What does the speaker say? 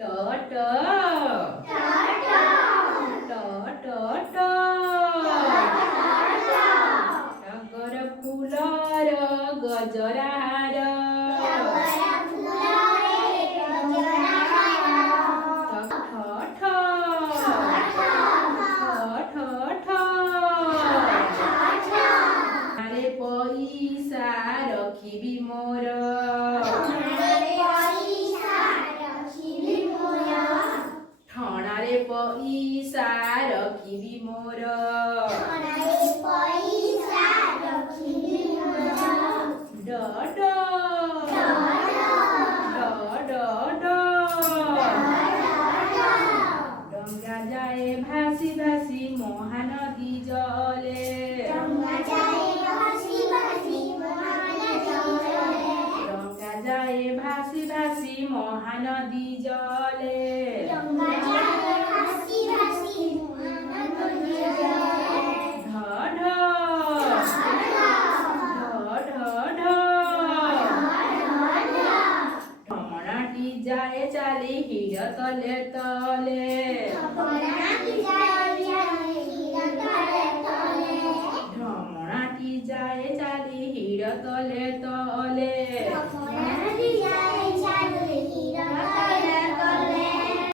ट ट ट ट ट टगर फुलर गजराहार ठ ठ ठ ठ ଆରେ ପଇସା ରଖିବି ମୋର ଠଣାରେ ପଇସା ରଖିବି ମୋର ଡ ଡ ଡ ଡ ଡ ଡଙ୍ଗା ଯାଏ ଭାସି ଭାସି ମହାନଦୀ ଜଲେ ଡଙ୍ଗା ଯାଏ ଭାସି ଭାସି ମହାନଦୀ ଜଲେ ଢମଣାଟି ଯାଏ ଚାଲି ହିଡ଼ ତଲେ ତଲେ ଢମଣାଟି ଯାଏ ଚାଲି ହିଡ଼ ତଲେ ତଲେ